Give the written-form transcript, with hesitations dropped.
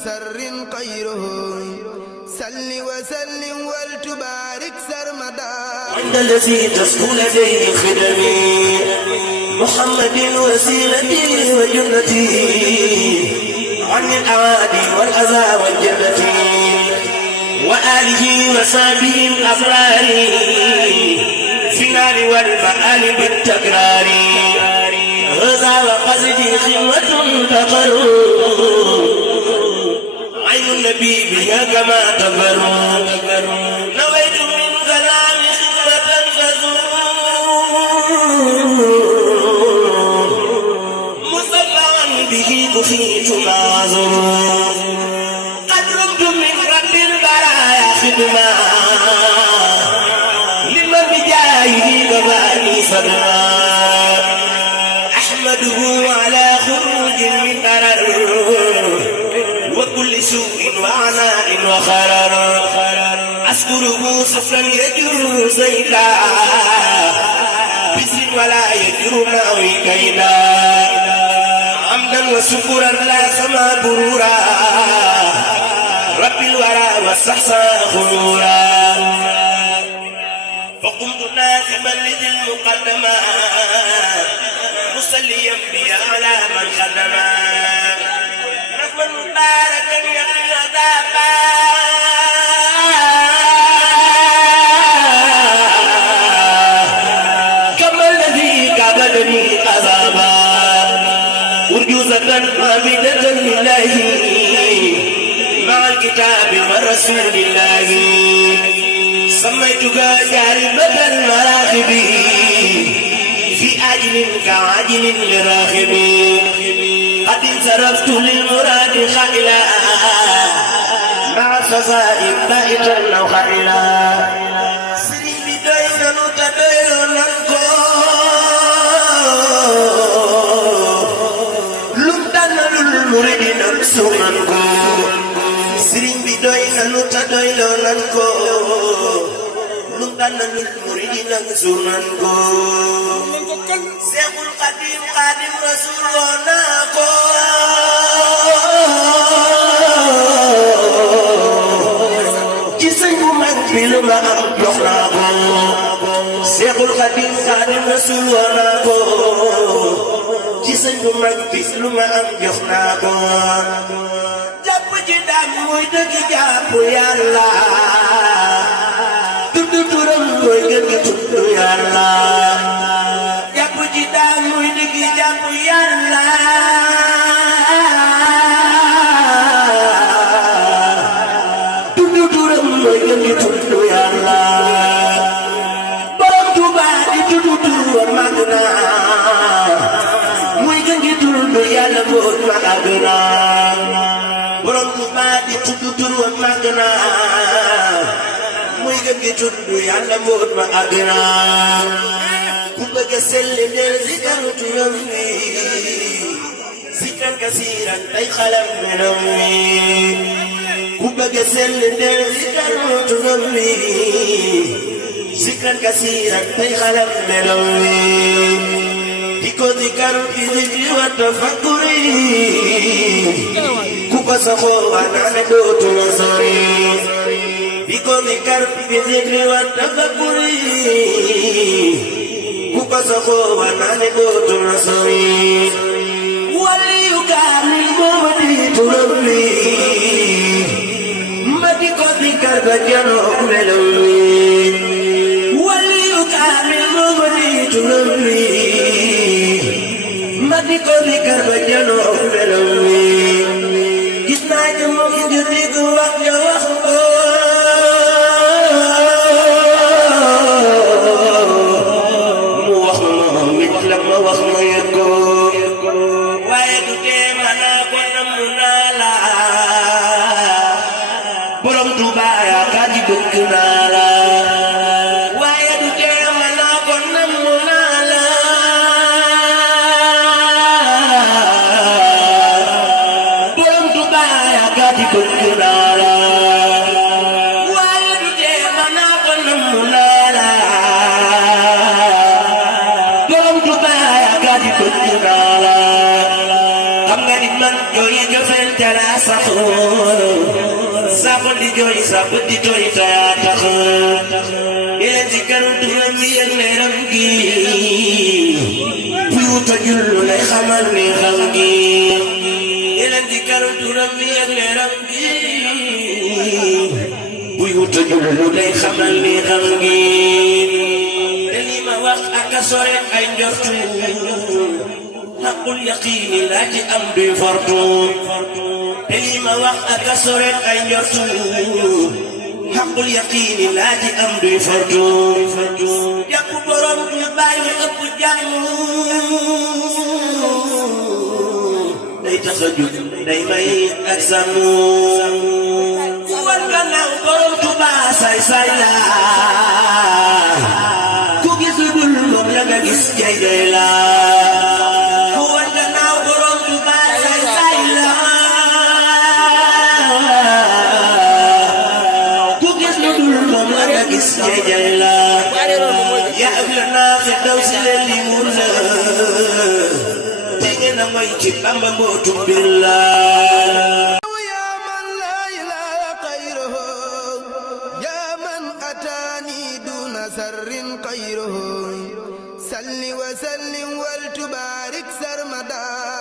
وسر خيره سل وسلم ولتبارك سرمدا عند الذي تسكن لديه خدمي محمد وسيلتي وجنتي عن الأعادي والأذى والجنة وآله وصحبه الأبرار في النار والمآل بالتكرار هذا وقصدي خدمة تقر عين النبي بها كما تبر نويت من كلام خدمة تزور مصطفى به كفيت معذور قد رمت من رب البرايا خدمة لمن بجاهه كفاني صدرا أحمده على خروج من ضرر وكل سوء وعناء وخرر أشكره صفرا يجر زيدا بسر ولا يجر ناوي كيدا حمدا وشكرا لا سما برورا رب الورى والصحصى خرورا فقمت ناخبا لذي المقدمات مصليا بي على من خدما نفما مباركا يقي عذابا كما الذي كابدني عذابا أرجوزة عابدة لله مع الكتاب والرسول الله سميتك جاربة المراخب في آجل كعاجل لراخب قد انصرفت للمراد خائلا مع سزائم بائتا أو خائلا سري بداية نتبين ننكو لمدنا للمريد نفسه ننكو سري بداية نتبين ننكو لمدنا للمريد نفسه ننكو Seexul Xadiim Xaadim Rasuul naa ko ci sëñ bu mag bi lu ma am jox naa ko Seexul Xadiim Xaadim Rasuul naa ko ci sëñ bu mag bi lu ma am jox naa ko jàpp ci daam muy dëgg jàpp Yàlla tudd turam mooy gën gi tudd Yàlla Yàlla tuddu turam mooy gën di tuddu Yàlla borom Tuubaa di tuddu turam màgg na muy gën di tuddu Yàlla boot ma àgg na borom Tuubaa di tuddu turam màgg na muy gën di tuddu Yàlla boot ma àgg na ku bëgg a selli del zikar turam wi zikran kasiran tay xalam melam wi ku bëgg a selli del zikar turam wi zikran kasiran tay xalam melam wi di ko zikar fi zikri wa tafakkuri ku ko saxoo waa naa ne dootuma sori di ko zikar fi zikri wa tafakkuri kuko sako wanane dootul sori waliyu kaamil boobu di turam wi mbadi ko dikar ba janoo melam wi waliyu kaamil boobu di turam wi mbadi ko dikar ba janoo melam wi gis naa ci moom ju dégg wax ja wax ko jooy jofeel tala saxoo saxu di jooy saxu di jooy taa tax yéen ci kanam turam mi yëg leeram gi buy wuta jullu lay xamal ni xam gi yéen ci kanam turam mi yëg leeram gi buy wuta jullu lay xamal ni xam gi te li ma wax ak a sore ay njortu xaqul yaqiini laa ci am duy fortu te li ma wax ak a sore ay njortu xaqul yaqiini laa ci am duy fortu jàpp borom du bàyyi ëpp jàmm day tax a jug day may ak sàmm ku war gannaaw borom Tuubaa say say la ku gis lu dul moom la nga gis jay jay la ku war gannaaw borom Tuubaa say say la ku gis lu dul moom la nga gis jay jay la yaa ahlana fi daw si leen li muur la te ngeen a ngoy ci Bamba mbootu mbir la خيره سل وسلم ولتبارك سرمدا